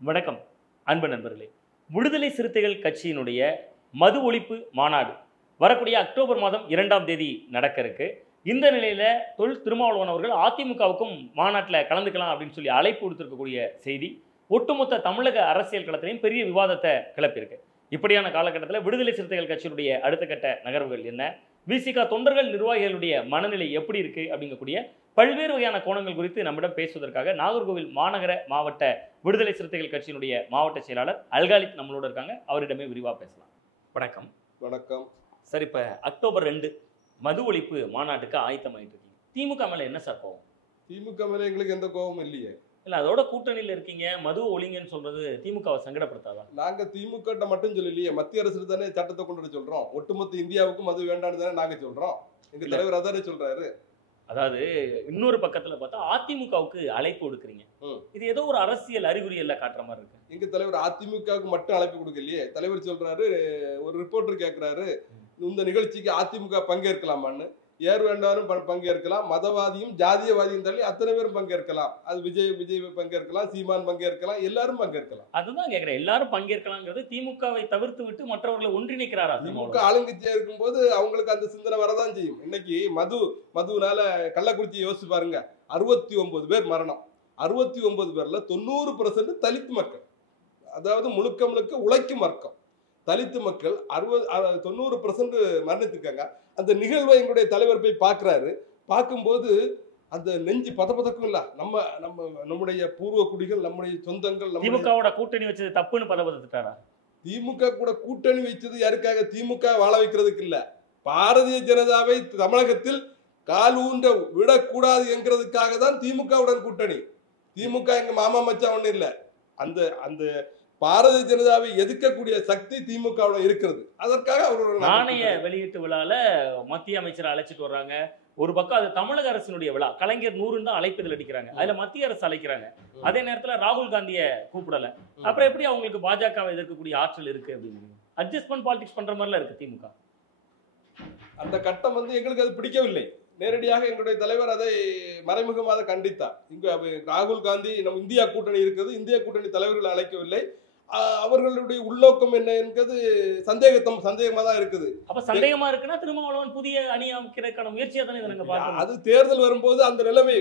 வணக்கம் அன்பு நண்பர்களே. விடுதலை சிறுத்தைகள் கட்சியினுடைய மது ஒழிப்பு மாநாடு வரக்கூடிய அக்டோபர் மாதம் 2ஆம் தேதி நடக்க இருக்கு. இந்த நிலையில தொல் திருமாவளவன் அவர்கள் அதிமுகவுக்கும் மாநாட்டில் கலந்துக்கலாம் அப்படின்னு சொல்லி அழைப்பு கொடுத்திருக்கக்கூடிய செய்தி ஒட்டுமொத்த தமிழக அரசியல் களத்திலையும் பெரிய விவாதத்தை கிளப்பியிருக்கு. இப்படியான காலகட்டத்தில் விடுதலை சிறுத்தைகள் கட்சியினுடைய அடுத்த கட்ட நகர்வுகள் என்ன, விசிக தொண்டர்கள் நிர்வாகிகளுடைய மனநிலை எப்படி இருக்கு அப்படிங்கக்கூடிய பல்வேறு வகையான கோணங்கள் குறித்து நம்மிடம் பேசுவதற்காக நாகர்கோவில் மாநகர மாவட்ட விடுதலை சிறுத்தைகள் கட்சியினுடைய மாவட்ட செயலாளர் அல்காலித் நம்மளோட இருக்காங்க. அவரிடமே விரிவாக பேசலாம். வணக்கம். வணக்கம் சார், இப்போ அக்டோபர் 2 மது ஒழிப்பு மாநாட்டுக்கு ஆயத்தமாயிட்டு இருக்கீங்க. திமுக மேல என்ன சார் கோவம்? திமுக மேல எங்களுக்கு எந்த கோபமும் இல்லையே. இல்ல, அதோட கூட்டணியில் இருக்கீங்க, மது ஒழிங்கன்னு சொல்றது திமுகவை சங்கடப்படுத்தாதா? நாங்க திமுக மட்டும் சொல்லலையே, மத்திய அரசு தானே சட்டத்தை கொண்டு வர சொல்றோம். ஒட்டுமொத்த இந்தியாவுக்கும் மது வேண்டாம்னு தானே நாங்க சொல்றோம். எங்க தலைவர் அதானே சொல்றாரு. அதாவது இன்னொரு பக்கத்துல பார்த்தா அதிமுகவுக்கு அழைப்பு கொடுக்குறீங்க. இது ஏதோ ஒரு அரசியல் அறிகுறியல்ல காட்டுற மாதிரி இருக்கு. எங்க தலைவர் அதிமுகவுக்கு மட்டும் அழைப்பு கொடுக்கலையே. தலைவர் சொல்றாரு, ஒரு ரிப்போர்ட்டர் கேட்கிறாரு, இந்த நிகழ்ச்சிக்கு அதிமுக பங்கேற்கலாமான்னு. யார் வேண்டாலும் பங்கேற்கலாம், மதவாதியும் ஜாதியவாதியும் தள்ளி அத்தனை பேரும் பங்கேற்கலாம். அது விஜய் பங்கேற்கலாம், சீமான் பங்கேற்கலாம், எல்லாரும் பங்கேற்கலாம். அதுதான் கேட்கிறேன், எல்லாரும் பங்கேற்கலாங்கிறது திமுகவை தவிர்த்து விட்டு மற்றவர்களை ஒன்றிணைக்கிறாரா? திமுக ஆளுங்கட்சியா இருக்கும்போது அவங்களுக்கு அந்த சிந்தனை வரதான் செய்யும். இன்னைக்கு மதுனால கள்ளக்குறிச்சி யோசிச்சு பாருங்க, 69 பேர் மரணம். 69 பேர்ல 90% தலித் மக்கள், அதாவது முழுக்க உழைக்கும் வர்க்கம் தலித்து மக்கள் 90% மரணித்திருக்காங்க. அந்த நிகழ்வை எங்களுடைய தலைவர் போய் பார்க்கிறாரு. பார்க்கும்போது அந்த நெஞ்சு பதப்பதக்கும் இல்ல. நம்முடைய பூர்வ குடிகள், நம்முடைய சொந்தங்கள், திமுகவோட கூட்டணி வச்சது தப்புன்னு பதப்பத்துட்டாரா? திமுக கூட கூட்டணி வைச்சது யாருக்காக? திமுக வாழ வைக்கிறதுக்கு இல்ல, பாரதிய ஜனதாவை தமிழகத்தில் கால் ஊன்ற விடக்கூடாது என்கிறதுக்காக தான் திமுகவுடன் கூட்டணி. திமுக எங்க மாமா மச்சான் ஒண்ணு இல்ல. அந்த பாரதிய ஜனதாவை எதிர்க்கக்கூடிய சக்தி திமுகவுடன் இருக்கிறது. அதற்காக அவரோட நாணய வெளியீட்டு விழால மத்திய அமைச்சரை அழைச்சிட்டு வர்றாங்க. ஒரு பக்கம் அது தமிழக அரசினுடைய விழா, கலைஞர் 100 தான் அழைப்புதல் அடிக்கிறாங்க, அதுல மத்திய அரசு அழைக்கிறாங்க. அதே நேரத்துல ராகுல் காந்திய கூப்பிடல. அப்புறம் எப்படி அவங்களுக்கு பாஜகவை எதிர்க்கக்கூடிய ஆற்றல் இருக்கு அப்படின்னு அட்ஜஸ்ட்மெண்ட் பாலிடிக்ஸ் பண்ற மாதிரிலாம் இருக்கு திமுக. அந்த கட்டம் எங்களுக்கு அது பிடிக்கவில்லை. நேரடியாக எங்களுடைய தலைவர் அதை மறைமுகமாக கண்டித்தார். இங்கு ராகுல் காந்தி நம்ம இந்தியா கூட்டணி இருக்கிறது, இந்திய கூட்டணி தலைவர்களை அழைக்கவில்லை. அவர்களுடைய உள்நோக்கம் என்ன என்பது சந்தேகமா தான் இருக்குது. அப்ப சந்தேகமா இருக்குன்னா திருமாவளவன் புதிய அணி அமைக்கிறதுக்கான முயற்சியா தானே இதை நாங்க பார்க்கணும். அது தேர்தல் வரும்போது அந்த நிலைமை,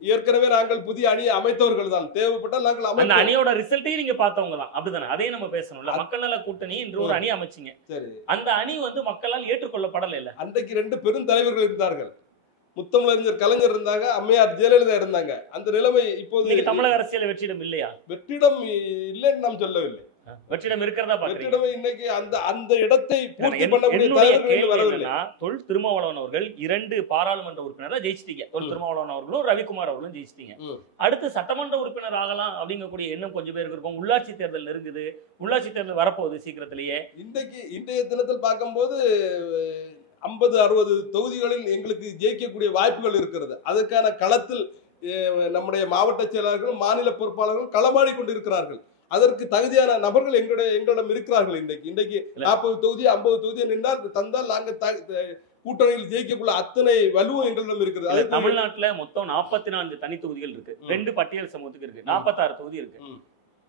ஏற்கனவே நாங்கள் புதிய அணியை அமைத்தவர்கள் தான், தேவைப்பட்டால் நாங்கள் அந்த அணியோட ரிசல்ட்டையும் நீங்க பார்த்தவங்க தான், அப்படிதானே? அதே நம்ம பேசணும்ல. மக்கள் நல கூட்டணி என்று ஒரு அணி அமைச்சிங்க. சரி, அந்த அணி மக்களால் ஏற்றுக்கொள்ளப்படல இல்ல. அன்றைக்கு 2 பெரும் தலைவர்கள் இருந்தார்கள். முத்தமிழறிஞர் கலைஞர் இருந்தாங்க, அம்மையார் ஜெயலலிதா இருந்தாங்க. அந்த நிலைமை இப்போது தமிழக அரசியல் வெற்றிடம் இல்லையா? வெற்றிடம் இல்லைன்னு நாம் சொல்லவில்லை. வெற்றிடம் இருக்கிறதா பாக்குறீங்க? இன்னைக்கு அந்த இடத்தை பூர்த்தி பண்ணக்கூடிய தலைவர்கள் வரவில்லை. தொல் திருமாவளவன் அவர்கள் 2 பாராளுமன்ற உறுப்பினரா ஜெயிச்சிட்டீங்க. தொல் திருமாவளவன் அவர்களும் ரவிக்குமார் அவர்களும் ஜெயிச்சிட்டீங்க. அடுத்து சட்டமன்ற உறுப்பினர் ஆகலாம் அப்படிங்கக்கூடிய எண்ணம் கொஞ்சம் பேருக்கு இருக்கும். உள்ளாட்சி தேர்தல் நெருங்குது, உள்ளாட்சி தேர்தல் வரப்போகுது சீக்கிரத்திலேயே. இன்றைய தினத்தில் பார்க்கும்போது 50-60 தொகுதிகளில் எங்களுக்கு ஜெயிக்கக்கூடிய வாய்ப்புகள் இருக்கிறது. அதற்கான களத்தில் நம்முடைய மாவட்ட செயலாளர்களும் மாநில பொறுப்பாளர்களும் களமாடி கொண்டிருக்கிறார்கள். அதற்கு தகுதியான நபர்கள் எங்களிடம் இருக்கிறார்கள். இன்றைக்கு 40 தொகுதி 50 தொகுதி நின்றால் தந்தால் நாங்கள் கூட்டணியில் ஜெயிக்கக்குள்ள அத்தனை வலுவும் எங்களிடம் இருக்கிறது. தமிழ்நாட்டுல மொத்தம் 44 தனி தொகுதிகள் இருக்கு, 2 பட்டியல் சமூகத்துக்கு இருக்கு, 46 தொகுதி இருக்கு.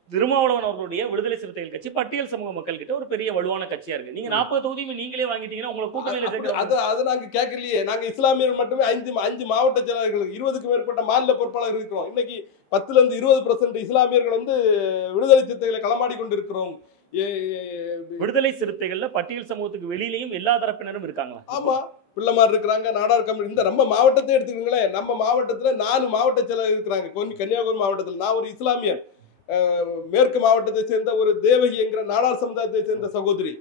திருமாவளவன் அவர்களுடைய விடுதலை சிறுத்தைகள் கட்சி பட்டியல் சமூக மக்கள் கிட்ட ஒரு பெரிய வலுவான கட்சியா இருக்கு. நீங்க 40 தொகுதியும் நீங்களே வாங்கிட்டீங்கன்னா உங்களை கூட்டணியில அது நாங்க கேட்கலையே. நாங்க இஸ்லாமியர் மட்டுமே 5 மாவட்ட செயலாளர்கள், 20க்கும் மேற்பட்ட மாநில பொறுப்பாளர்கள் இருக்கிறோம். இன்னைக்கு 10-20% இஸ்லாமியர்கள் விடுதலை சிறுத்தைகளை களமாடி கொண்டிருக்கிறோம். விடுதலை சிறுத்தைகள்ல பட்டியல் சமூகத்துக்கு வெளியிலையும் எல்லா தரப்பினரும் இருக்காங்களா? ஆமா, பிள்ளைமார் இருக்கிறாங்க, நாடார் கமிட்டி. இந்த நம்ம மாவட்டத்தை எடுத்துக்கீங்களேன், நம்ம மாவட்டத்துல 4 மாவட்ட செயலாளர் இருக்கிறாங்க. கன்னியாகுமரி மாவட்டத்தில் நான் ஒரு இஸ்லாமியர், மேற்கு மாவட்டத்தை சேர்ந்த ஒரு தேவகி என்கிற நாடார் சமுதாயத்தை சேர்ந்த சகோதரி,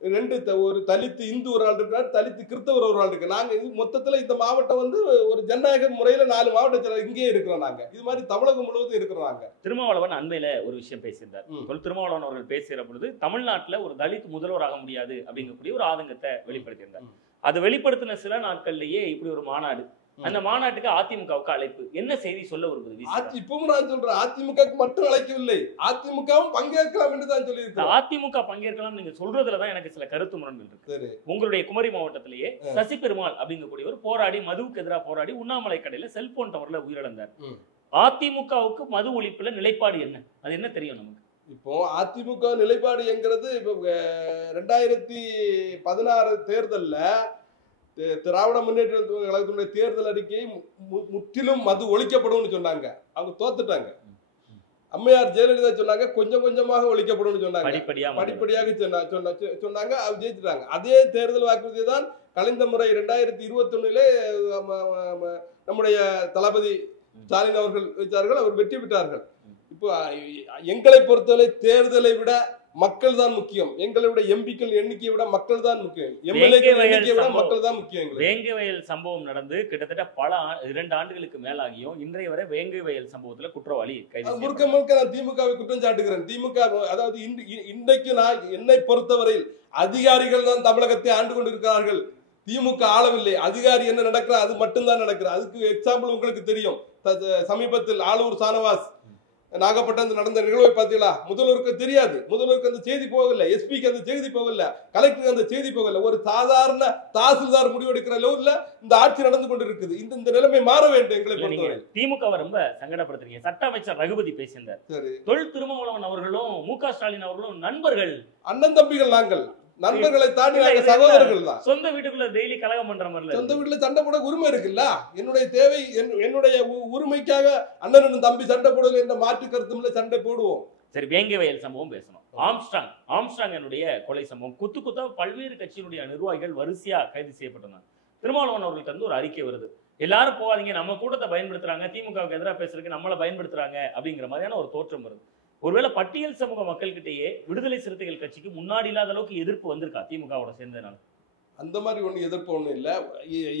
2 ஒரு தலித்து இந்து ஒரு ஆள் இருக்கிறார், தலித்து கிறிஸ்தவர் ஒரு ஆள் இருக்கு. நாங்க மொத்தத்துல இந்த மாவட்டம் ஒரு ஜனநாயக முறையில 4 மாவட்ட செயலர் இங்கே இருக்கிறோம். நாங்க இது மாதிரி தமிழகம் முழுவதும் இருக்கிறோம். திருமாவளவன் அண்மையில ஒரு விஷயம் பேசியிருந்தார். திருமாவளவன் அவர்கள் பேசுகிற பொழுது தமிழ்நாட்டுல ஒரு தலித் முதல்வர் ஆக முடியாது அப்படிங்கக்கூடிய ஒரு ஆதங்கத்தை வெளிப்படுத்தியிருந்தார். அது வெளிப்படுத்தின சில நாட்கள்லயே இப்படி ஒரு மாநாடு, அந்த மாநாட்டுக்கு அதிமுகவுக்கு அழைப்பு, என்ன செய்தி சொல்ல வருவது? இப்பவும் நான் சொல்றேன், அதிமுகவுக்கு மட்டும் அழைக்கவில்லை, அதிமுகவும் பங்கேற்கலாம் என்று தான் சொல்லியிருக்கேன். அதிமுக பங்கேற்கலாம் நீங்க சொல்றதுலதான் எனக்கு சில கருத்து முரண்கள் இருக்கு. உங்களுடைய குமரி மாவட்டத்திலேயே சசி பெருமாள் அப்படிங்கக்கூடிய ஒரு போராடி, மதுவுக்கு எதிராக போராடி உண்ணாமலை கடையில செல்போன் டவர்ல உயிரிழந்தார். அதிமுகவுக்கு மது ஒழிப்புல நிலைப்பாடு என்ன, அது என்ன தெரியும் நமக்கு? இப்போ அதிமுக நிலைப்பாடு என்கிறது இப்போ 2016 தேர்தல்ல திராவிட முன்னேற்ற கழகத்தினுடைய தேர்தல் அறிக்கை முற்றிலும் மது ஒழிக்கப்படும் சொன்னாங்க. அவங்க தோத்துட்டாங்க. அம்மையார் ஜெயலலிதா சொன்னாங்க கொஞ்சம் கொஞ்சமாக ஒழிக்கப்படும் சொன்னாங்க, படிப்படியாக சொன்னாங்க. அவங்க ஜெயிச்சிட்டாங்க. அதே தேர்தல் வாக்குறுதி தான் கலைந்த முறை 2021 நம்முடைய தளபதி ஸ்டாலின் அவர்கள் வைத்தார்கள். அவர் வெற்றி பெற்றார்கள். இப்போ எங்களை பொறுத்தவரை தேர்தலை விட மக்கள் தான் முக்கியம். எங்களுடைய எம்பிக்கள் எண்ணிக்கையை விட மக்கள் தான் முக்கியம். எம்எல்ஏக்கள் எண்ணிக்கையை விட மக்கள் தான் முக்கியம். வேங்கை வயல் சம்பவம் நடந்து கிட்டத்தட்ட 2 ஆண்டுகளுக்கு மேலாகியும் இன்றைய வரை வேங்கை வயல் சம்பவத்துல குற்றவாளி கைது. முழுக்க முழுக்க நான் திமுகவை குற்றம் சாட்டுகிறேன். திமுக அதாவது இன்றைக்கு நான் என்னை பொறுத்தவரையில் அதிகாரிகள் தான் தமிழகத்தை ஆண்டு கொண்டிருக்கிறார்கள். திமுக ஆளவில்லை. அதிகாரி என்ன நடக்கிற அது மட்டும்தான் நடக்கிறது. அதுக்கு எக்ஸாம்பிள் உங்களுக்கு தெரியும். சமீபத்தில் ஆளூர் சானவாஸ் நாகப்பட்டினத்தில் நடந்த நிகழ்வை பார்த்தீங்களா? முதல்வருக்கு தெரியாது. முதல்வருக்கு அந்த செய்தி போகல, எஸ்பிக்கு அந்த செய்தி போகல, கலெக்டருக்கு அந்த செய்தி போகல. ஒரு சாதாரண தாசில்தார் முடிவெடுக்கிற லெவல்ல இந்த ஆட்சி நடந்து கொண்டிருக்குது. இந்த நிலைமை மாற வேண்டும். எங்களை பொறுத்தவரை திமுகவை ரொம்ப சங்கடப்படுத்துறீங்க. சட்ட அமைச்சர் ரகுபதி பேசியிருந்தார். தொல் திருமாவளவன் அவர்களும் மு.க. ஸ்டாலின் அவர்களும் நண்பர்கள், அண்ணன் தம்பிகள். நாங்கள் நண்பர்களை தாண்டி நாங்கள் சகோதரர்கள் தான். சொந்த வீட்டுக்குள்ள டெய்லி கலகம் பண்ற மாதிரி. சொந்த வீட்டுல சண்டை போட உரிமை இருக்குல்ல. என்னுடைய தேவை, என்னுடைய உரிமைக்காக அண்ணன் தம்பி சண்டை போடுவது என்ற மாற்று கருத்தும் இல்ல. சண்டை போடுவோம். சரி, வேங்கை வயல் சம்பவம் பேசணும். ஆம்ஸ்ட்ராங் என்னுடைய கொலை சம்பவம் குத்தா பல்வேறு கட்சியினுடைய நிர்வாகிகள் வரிசையா கைது செய்யப்பட்டிருந்தாங்க. திருமாவளவன் அவர்களுக்கு வந்து ஒரு அறிக்கை வருது, எல்லாரும் போவாதீங்க, நம்ம கூட்டத்தை பயன்படுத்துறாங்க, திமுகவுக்கு எதிராக பேசுறதுக்கு நம்மளை பயன்படுத்துறாங்க அப்படிங்கிற மாதிரியான ஒரு தோற்றம் வருது. ஒருவேளை பட்டியல் சமூக மக்கள்கிட்டயே விடுதலை சிறுத்தைகள் கட்சிக்கு முன்னாடி இல்லாத அளவுக்கு எதிர்ப்பு வந்திருக்கா திமுகவோட சேர்ந்ததுனால? அந்த மாதிரி ஒண்ணு எதிர்ப்பு ஒண்ணும் இல்லை.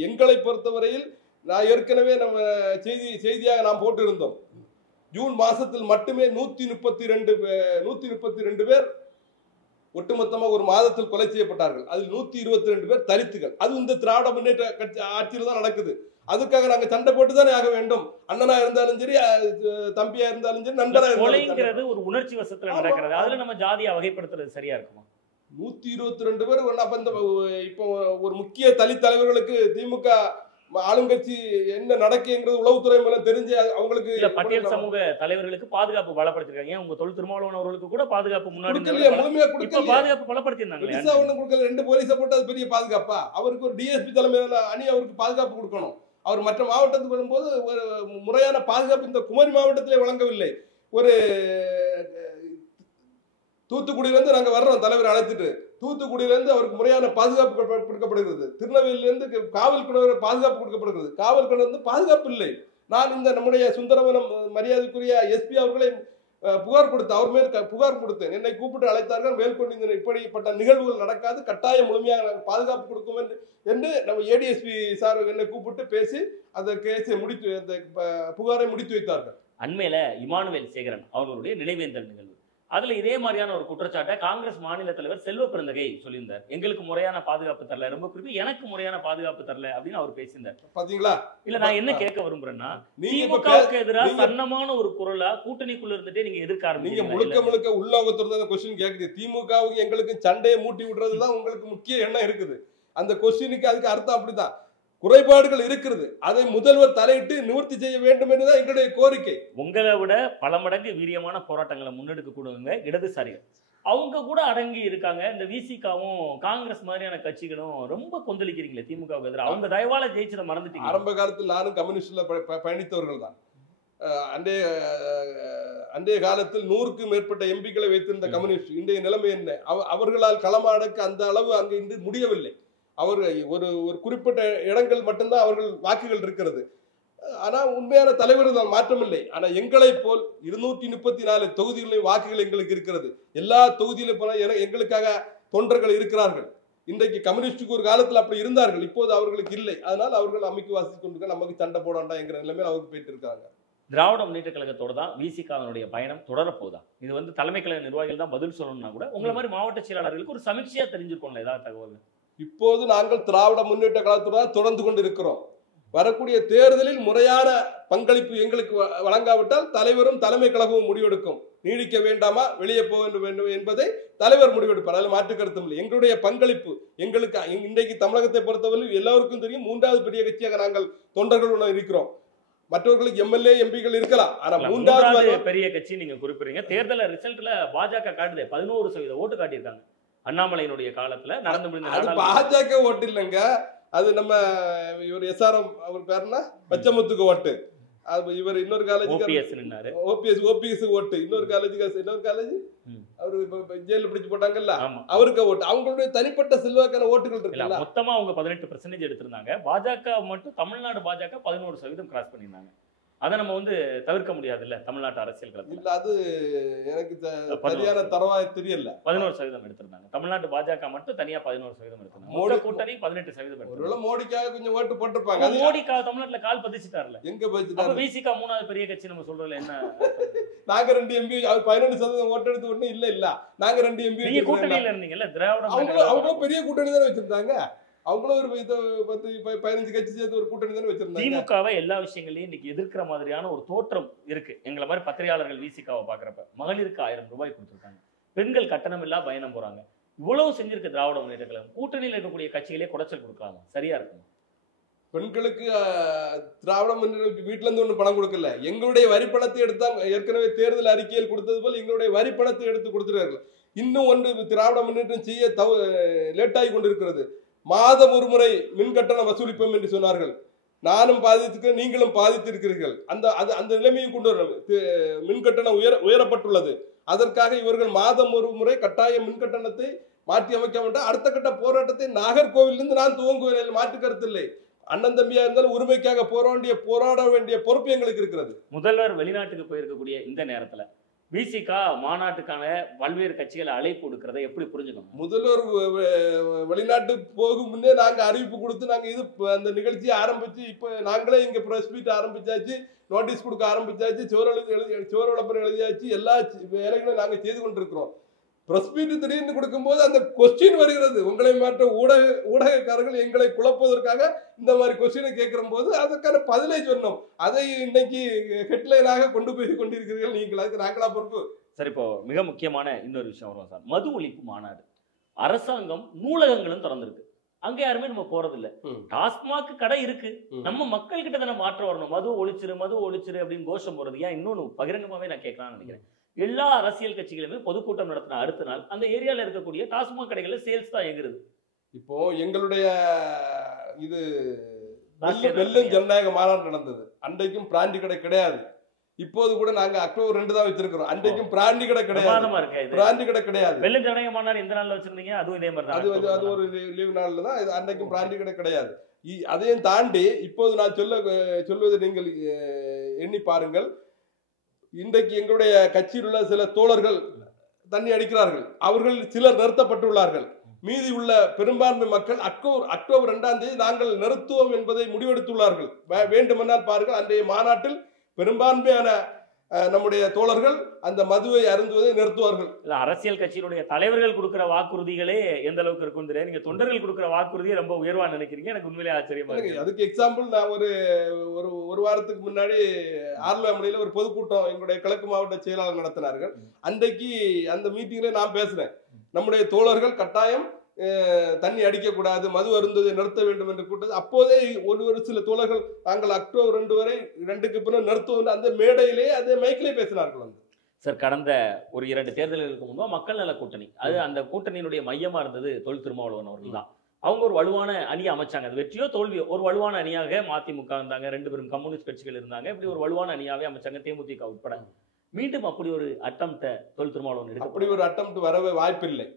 எங்களை பொறுத்தவரையில் நான் ஏற்கனவே நம்ம செய்தியாக நாம் போட்டு இருந்தோம். ஜூன் மாசத்தில் மட்டுமே 132 பேர் ஒட்டுமொத்தமாக ஒரு மாதத்தில் கொலை செய்யப்பட்டார்கள். அதில் 122 பேர் தலித்துகள். அது இந்த திராவிட முன்னேற்ற கட்சி ஆட்சியில் தான் நடக்குது. அதுக்காக நாங்க சண்டை போட்டு தானே ஆக வேண்டும். அண்ணனா இருந்தாலும் சரி, தம்பியா இருந்தாலும் சரி, நண்பரா இருந்தாலும் ஒரு உணர்ச்சி வசத்துல நடக்கிறது. அதுல நம்ம ஜாதியா வகைப்படுத்துறது சரியா இருக்குமா? 122 பேர். அப்ப இந்த இப்போ ஒரு முக்கிய தலித் தலைவர்களுக்கு திமுக ஆளுங்கட்சி என்ன நடக்குங்கிறது உளவுத்துறை மூலம் தெரிஞ்சு அவங்களுக்கு பட்டியல் சமூக தலைவர்களுக்கு பாதுகாப்பு பலப்படுத்திருக்காங்க. உங்க தொல் திருமாவளவன் அவர்களுக்கு கூட பாதுகாப்பு முன்னாடி முழுமையா கொடுக்கல. பாதுகாப்பு பலப்படுத்திருந்தாங்க. 2 போலீஸை போட்டு அது பெரிய பாதுகாப்பா? அவருக்கு ஒரு டிஎஸ்பி தலைமையில அணி அவருக்கு பாதுகாப்பு கொடுக்கணும். அவர் மற்ற மாவட்டத்துக்கு வரும்போது ஒரு முறையான பாதுகாப்பு இந்த குமரி மாவட்டத்திலே வழங்கவில்லை. ஒரு தூத்துக்குடியிலிருந்து நாங்க வர்றோம் தலைவர் அழைத்துட்டு. தூத்துக்குடியிலிருந்து அவருக்கு முறையான பாதுகாப்பு கொடுக்கப்படுகிறது. திருநெல்வேலியிலிருந்து காவல் கிணறு பாதுகாப்பு கொடுக்கப்படுகிறது. காவல் கிணறு பாதுகாப்பு இல்லை. நான் இந்த நம்முடைய சுந்தரவனம் மரியாதைக்குரிய எஸ்பி அவர்களை புகார் கொடுத்தேன். அவர் மேல் புகார் கொடுத்தேன். என்னை கூப்பிட்டு அழைத்தார்கள். மேற்கொண்டு இப்படிப்பட்ட நிகழ்வுகள் நடக்காது, கட்டாயம் முழுமையாக பாதுகாப்பு கொடுக்கும் என்று நம்ம ஏடிஎஸ்பி சார் என்னை கூப்பிட்டு பேசி அந்த கேஸை முடித்து, அந்த புகாரை முடித்து வைத்தார்கள். அண்மையில இமானுவேல் சேகரன் அவர்களுடைய நினைவேந்தல் நிகழ்வு, அதுல இதே மாதிரியான ஒரு குற்றச்சாட்டை காங்கிரஸ் மாநில தலைவர் செல்வ பெருந்தகை சொல்லியிருந்தார். எங்களுக்கு முறையான பாதுகாப்பு தரல, ரொம்ப குறிப்பிட்டு எனக்கு முறையான பாதுகாப்பு தரல அப்படின்னு அவர் பேசியிருந்தார். பாத்தீங்களா? இல்ல, நான் என்ன கேட்க விரும்புறேன்னா, திமுகவுக்கு எதிராக சன்னமான ஒரு குரலா கூட்டணிக்குள்ள இருந்துட்டே நீங்க எதிர்க்க ஆரம்பிச்சீங்க. முழுக்க உள்நோக்கத்தோட கொஸ்டின் கேக்குது. திமுகவுக்கு எங்களுக்கு சண்டையை மூட்டி விடுறதுதான் உங்களுக்கு முக்கிய எண்ணம் இருக்குது. அந்த கொஸ்டினுக்கு அதுக்கு அர்த்தம் அப்படிதான். குறைபாடுகள் இருக்கிறது, அதை முதல்வர் தலையிட்டு நிவர்த்தி செய்ய வேண்டும் என்றுதான் எங்களுடைய கோரிக்கை. உங்களை விட பல மடங்கு வீரியமான போராட்டங்களை முன்னெடுக்க கூடுங்க இடதுசாரிகள். அவங்க கூட அடங்கி இருக்காங்க. இந்த விசிகாவும் காங்கிரஸ் மாதிரியான கட்சிகளும் ரொம்ப கொந்தளிக்கிறீங்களே திமுகவுக்கு எதிராக. அவங்க தயவால ஜெயிச்சதை மறந்துட்டீங்க. ஆரம்ப காலத்தில் நானும் கம்யூனிஸ்ட்ல பயணித்தவர்கள் தான். அன்றைய காலத்தில் 100க்கும் மேற்பட்ட எம்பிக்களை வைத்திருந்த கம்யூனிஸ்ட் இன்றைய நிலைமை என்ன? அவர்களால் களமாடக்க அந்த அளவு அங்கு இன்று முடியவில்லை. அவர்கள் ஒரு குறிப்பிட்ட இடங்கள் மட்டும்தான் அவர்கள் வாக்குகள் இருக்கிறது. ஆனா உண்மையான தலைவர்கள் தான், மாற்றமில்லை. ஆனா எங்களை போல் 234 தொகுதிகளில் வாக்குகள் எங்களுக்கு இருக்கிறது. எல்லா தொகுதியிலும் போல எங்களுக்காக தொண்டர்கள் இருக்கிறார்கள். இன்றைக்கு கம்யூனிஸ்டுக்கு ஒரு காலத்தில் அப்படி இருந்தார்கள், இப்போது அவர்களுக்கு இல்லை. அதனால அவர்கள் அமைக்கு வாசி கொண்டு நமக்கு சண்டை போடாண்டா என்கிற நிலைமையில் அவருக்கு போயிட்டு இருக்காங்க. திராவிட முன்னேற்ற கழகத்தோட தான் விசிகாவினுடைய பயணம் தொடரப்போதா? இது தலைமை கழக நிர்வாகிகள் தான் பதில் சொல்லணும்னா கூட உங்களை மாதிரி மாவட்ட செயலாளர்களுக்கு ஒரு சமீட்சையா தெரிஞ்சிருக்கோம்ல ஏதாவது தகவல்? இப்போது நாங்கள் திராவிட முன்னேற்ற கழகத்துடன் தொடர்ந்து கொண்டு இருக்கிறோம். வரக்கூடிய தேர்தலில் முறையான பங்களிப்பு எங்களுக்கு வழங்காவிட்டால் தலைவரும் தலைமை கழகமும் முடிவெடுக்கும். நீடிக்க வேண்டாமா, வெளியே போக வேண்டும் என்பதை தலைவர் முடிவெடுப்பார். அதில் மாற்று கருத்தும் இல்லை. எங்களுடைய பங்களிப்பு எங்களுக்கு இன்றைக்கு தமிழகத்தை பொறுத்தவரை எல்லோருக்கும் தெரியும், 3வது பெரிய கட்சியாக நாங்கள் தொண்டர்களுடன் இருக்கிறோம். மற்றவர்களுக்கு எம்எல்ஏ எம்பிகள் இருக்கலாம். ஆனா மூன்றாவது பெரிய கட்சி நீங்க குறிப்பிடுறீங்க. தேர்தல் ரிசல்ட்ல பாஜக காட்டுது 11% ஓட்டு காட்டியிருக்காங்க. அண்ணாமலையினுடைய காலத்துல நடந்து முடிந்த பாஜக ஓட்டு இல்லைங்க, அது நம்ம இவர் எஸ்ஆர்எம் அவர் பேருனா பச்சமுத்துக்கு ஓட்டு. இவர் இன்னொரு காலேஜ் ஓபிஎஸ் ஓட்டு, இன்னொரு காலேஜ் அவரு ஜெயில பிடிச்சு போட்டாங்கல்ல அவருக்கு ஓட்டு. அவங்களுடைய தனிப்பட்ட செல்வாக்கான ஓட்டுகள் இருக்குல்ல. மொத்தமா அவங்க 18% எடுத்திருந்தாங்க. பாஜக மட்டும் தமிழ்நாடு பாஜக 11% கிராஸ் பண்ணிருந்தாங்க. அதை நம்ம தவிர்க்க முடியாதுல்ல தமிழ்நாட்டு அரசியல் களத்துல. இல்ல அது எனக்கு சரியான தரவாய் தெரியல. 11% எடுத்திருந்தாங்க. தமிழ்நாட்டு பாஜக மட்டும் தனியா 11% எடுத்தாங்க. மோடி கூட்டணி 18%. ஒருவேளை மோடிக்காக கொஞ்சம் ஓட்டு போட்டிருப்பாங்க. மோடிக்காக தமிழ்நாட்டுல கால் பதிச்சுட்டார்ல. எங்க பதிச்சுட்டாரு? விசிகா மூணாவது பெரிய கட்சி நம்ம சொல்றதுல என்ன? நாங்க 2 எம்பி, அவர் 15% ஓட்டு எடுத்து ஒண்ணு இல்ல. நாங்க 2 எம்பி. நீங்க கூட்டணியில இருந்தீங்கல்ல திராவிட. அவங்களும் பெரிய கூட்டணி தானே வச்சிருந்தாங்க. அவங்களும் ஒரு 10-15 கட்சி சேர்த்து ஒரு கூட்டணி தானே வச்சிருந்தாங்க. திமுகவை எல்லா விஷயங்களையும் இன்னைக்கு எதிர்க்கிற மாதிரியான ஒரு தோற்றம் இருக்கு. எங்களை மாதிரி பத்திரிகையாளர்கள் விசிகாவை பாக்குறப்ப மகளிருக்கு 1000 ரூபாய் கொடுத்துருக்காங்க. பெண்கள் கட்டணம் இல்லா பயணம் போறாங்க. இவ்வளவு செஞ்சிருக்க திராவிட முன்னேற்ற கழகம். கூட்டணியில் இருக்கக்கூடிய கட்சிகளே குடைச்சல் கொடுக்கலாமா? சரியா இருக்கும். பெண்களுக்கு திராவிட முன்னேற்ற வீட்டுல இருந்து ஒண்ணு பணம் கொடுக்கல. எங்களுடைய வரி பணத்தை எடுத்தாங்க. ஏற்கனவே தேர்தல் அறிக்கையில் கொடுத்தது போல் எங்களுடைய வரி பணத்தை எடுத்து கொடுத்துருக்கார்கள். இன்னும் ஒன்று திராவிட முன்னேற்றம் செய்ய லேட்டாகி கொண்டிருக்கிறது. மாதம் ஒரு முறை மின் கட்டணம் வசூலிப்போம் என்று சொன்னார்கள். நானும் பாதித்திருக்கிறேன், நீங்களும் பாதித்திருக்கிறீர்கள். அந்த நிலைமையும் கொண்டு வரணும். மின் கட்டணம் உயரப்பட்டுள்ளது. அதற்காக இவர்கள் மாதம் ஒரு முறை கட்டாய மின் கட்டணத்தை மாற்றி அமைக்க வேண்டாம். அடுத்த கட்ட போராட்டத்தை நாகர்கோவிலிருந்து நான் துவங்குவேன், மாற்று கருத்து இல்லை. அண்ணன் தம்பியா இருந்தாலும் உரிமைக்காக போராட வேண்டிய பொறுப்பு எங்களுக்கு இருக்கிறது. முதல்வர் வெளிநாட்டுக்கு போயிருக்கக்கூடிய இந்த நேரத்துல விசிகா மாநாட்டுக்கான பல்வேறு கட்சிகளை அழைப்பு கொடுக்கறதை எப்படி புரிஞ்சுக்கணும்? முதல்வர் வெளிநாட்டுக்கு போகும் முன்னே நாங்க அறிவிப்பு கொடுத்து நாங்க அந்த நிகழ்ச்சியை ஆரம்பிச்சு இப்ப நாங்களே இங்க பிரஸ் மீட் ஆரம்பிச்சாச்சு, நோட்டீஸ் கொடுக்க ஆரம்பிச்சாச்சு, சுவரொலப்பன் எழுதியாச்சு, எல்லா வேலைகளும் நாங்க செய்து கொண்டிருக்கிறோம். பிரஸ் மீட் திடீர்னு கொடுக்கும்போது அந்த கொஸ்டின் வருகிறது. உங்களை மாற்ற ஊடகக்காரர்கள் எங்களை குழப்பதற்காக இந்த மாதிரி கொஸ்டினை கேட்கிற போது அதற்கான பதிலை சொன்னோம். அதை இன்னைக்கு ஹெட்லைனாக கொண்டு போய் கொண்டிருக்கிறீர்கள் நீங்கள். அதுக்கு நாங்களா பொறுப்பு? சரி, இப்போ மிக முக்கியமான இன்னொரு விஷயம் வரும் சார். மது ஒழிப்பு மாநாடு. அரசாங்கம் நூலகங்களும் திறந்திருக்கு. அங்க யாருமே நம்ம போறது இல்ல. டாஸ்மாக் கடை இருக்கு. நம்ம மக்கள் கிட்ட தானே மாற்றம் வரணும். மது ஒழிச்சிரு அப்படின்னு கோஷம் போறது ஏன்? இன்னொன்னு பகிரங்கமாவே நான் கேட்கலாம்னு நினைக்கிறேன். எல்லா அரசியல் கட்சிகளுமே பொதுக்கூட்டம் நடத்தின அடுத்த நாள் அந்த ஏரியால இருக்கக்கூடிய டாஸ்மாக் கடைகள்ல சேல்ஸ் தான் எங்குறது. இப்போ எங்களுடைய இது வெள்ளம் ஜனநாயக மாநாடு நடந்தது. அன்றைக்கும் பிராண்டி கடை கிடையாது. இப்போது கூட நாங்க அக்டோபர் 2 தான் வச்சிருக்கிறோம். அன்றைக்கும் பிராண்டி கடை கிடையாது. பிராண்டி கடை கிடையாது. வெள்ளம் ஜனநாயக மாநாடு எந்த நாள்ல வச்சிருந்தீங்க? அதுவும் இதே மாதிரி தான். அது ஒரு லீவ் நாள்ல தான். அன்றைக்கும் பிராண்டி கடை கிடையாது. அதையும் தாண்டி இப்போது நான் சொல்வது நீங்கள் எண்ணி பாருங்கள். இன்றைக்கு எங்களுடைய கட்சியில் உள்ள சில தோழர்கள் தண்ணி அடிக்கிறார்கள். அவர்கள் சிலர் நிறுத்தப்பட்டுள்ளார்கள். மீதி உள்ள பெரும்பான்மை மக்கள் அக்டோபர் 2ஆம் தேதி நாங்கள் நிறுத்துவோம் என்பதை முடிவெடுத்துள்ளார்கள். வேண்டுமென்றால் பாருங்கள், அன்றைய மாநாட்டில் பெரும்பான்மையான நம்முடைய தோழர்கள் அந்த மதுவை அருந்துவதை நிறுத்துவார்கள். அரசியல் கட்சியினுடைய தலைவர்கள் கொடுக்கிற வாக்குறுதிகளே எந்த அளவுக்கு இருக்கும் தெரியாது. நீங்க தொண்டர்கள் கொடுக்கிற வாக்குறுதியை ரொம்ப உயர்வா நினைக்கிறீங்க. எனக்கு உண்மையிலே ஆச்சரியமா இருக்கு. அதுக்கு எக்ஸாம்பிள் நான் ஒரு வாரத்துக்கு முன்னாடி ஆர்லாமணியில ஒரு பொதுக்கூட்டம் எங்களுடைய கிழக்கு மாவட்ட செயலாளர் நடத்தினார்கள். அன்றைக்கு அந்த மீட்டிங்ல நான் பேசுறேன். நம்முடைய தோழர்கள் கட்டாயம் தண்ணி அடிக்கக்கூடாது, மது அருந்துவதை நிறுத்த வேண்டும் என்று கூட்டது. அப்போதே ஒரு சில தோழர்கள் நாங்கள் அக்டோபர் 2 வரை 2க்கு பின்னர் நிறுத்துவோம் அந்த மேடையிலே அதே மைக்கிலே பேசினார்கள். சார், கடந்த ஒரு 2 தேர்தல்களுக்கு முன்பு மக்கள் நல கூட்டணி, அது அந்த கூட்டணியினுடைய மையமா இருந்தது தொல் திருமாவளவன் அவர்கள் தான். அவங்க ஒரு வலுவான அணியை அமைச்சாங்க. அது வெற்றியோ தோல்வியோ ஒரு வலுவான அணியாக மதிமுக இருந்தாங்க, 2 பேரும் கம்யூனிஸ்ட் கட்சிகள் இருந்தாங்க. இப்படி ஒரு வலுவான அணியாவே அமைச்சாங்க, தேமுதிக உட்பட. மீண்டும் அப்படி ஒரு அட்டம்ப்ட் தொல் திருமாவளவன் எடுக்க அப்படி ஒரு அட்டம்ப்ட் வரவே வாய்ப்பில்லை.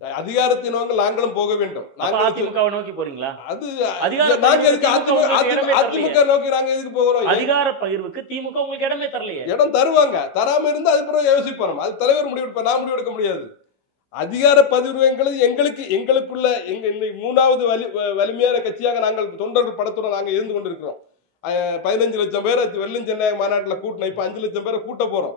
அதிகாரத்தை நோக்கி நாங்களும் போக வேண்டும். அதிமுகவை நோக்கி போறீங்களா? அது அதிமுக நோக்கி நாங்க எதுக்கு போகிறோம்? அதிகார பகிர்வுக்கு திமுக உங்களுக்கு இடமே தரலையே. இடம் தருவாங்க, தராம இருந்தா அது பிறகு யோசிப்போம். அது தலைவர் முடிவெடுப்பார், நான் முடிவெடுக்க முடியாது. அதிகார பதிவு எங்களுக்குள்ள இன்னைக்கு 3வது வலிமையான கட்சியாக நாங்கள் தொண்டர்கள் படத்துடன் நாங்கள் இருந்து கொண்டிருக்கிறோம். 15 லட்சம் பேரை வெள்ளம் ஜனநாயக மாநாட்டில் கூட்டினோம். இப்ப 5 லட்சம் பேரை கூட்ட போறோம்.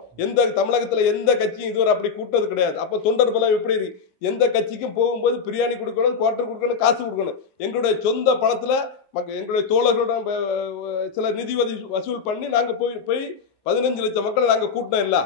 தமிழகத்துல எந்த கட்சியும் இதுவரை அப்படி கூட்டது கிடையாது. அப்ப தொண்டர் பலம் எப்படி இருக்கு? எந்த கட்சிக்கும் போகும்போது பிரியாணி கொடுக்கணும், குவார்டர் கொடுக்கணும், காசு கொடுக்கணும். எங்களுடைய சொந்த பணத்துல எங்களுடைய தோழர்களுடன் சில நிதி வசூல் பண்ணி நாங்க போய் 15 லட்சம் மக்களை நாங்க கூட்டினோம். இல்ல,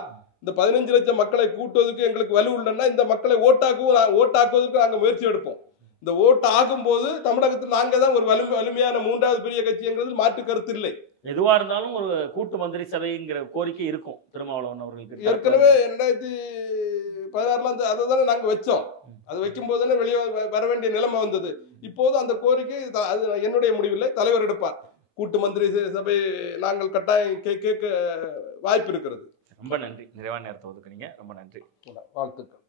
இந்த 15 லட்சம் மக்களை கூட்டுவதற்கு எங்களுக்கு வலு இல்லைன்னா இந்த மக்களை ஓட்டாக்குவதற்கு நாங்க முயற்சி எடுப்போம். இந்த ஓட்டு ஆகும்போது தமிழகத்தில் நாங்க தான் ஒரு வலிமையான 3வது பெரிய கட்சிங்கிறது மாற்று கருத்து இல்லை. எதுவா இருந்தாலும் ஒரு கூட்டு மந்திரி சபைங்கிற கோரிக்கை இருக்கும் திருமாவளவன் அவர்களுக்கு. ஏற்கனவே 2016 அதை தானே நாங்க வச்சோம். அது வைக்கும் போது தானே வெளியே வர வேண்டிய நிலைமை வந்தது. இப்போது அந்த கோரிக்கை அது என்னுடைய முடிவில்லை, தலைவர் எடுப்பார். கூட்டு மந்திரி சபை நாங்கள் கட்டாயம் கேட்க வாய்ப்பு இருக்கிறது. ரொம்ப நன்றி, நிறைவான நேரத்தை ஒதுக்குனீங்க. ரொம்ப நன்றி. வாழ்த்துக்கள்.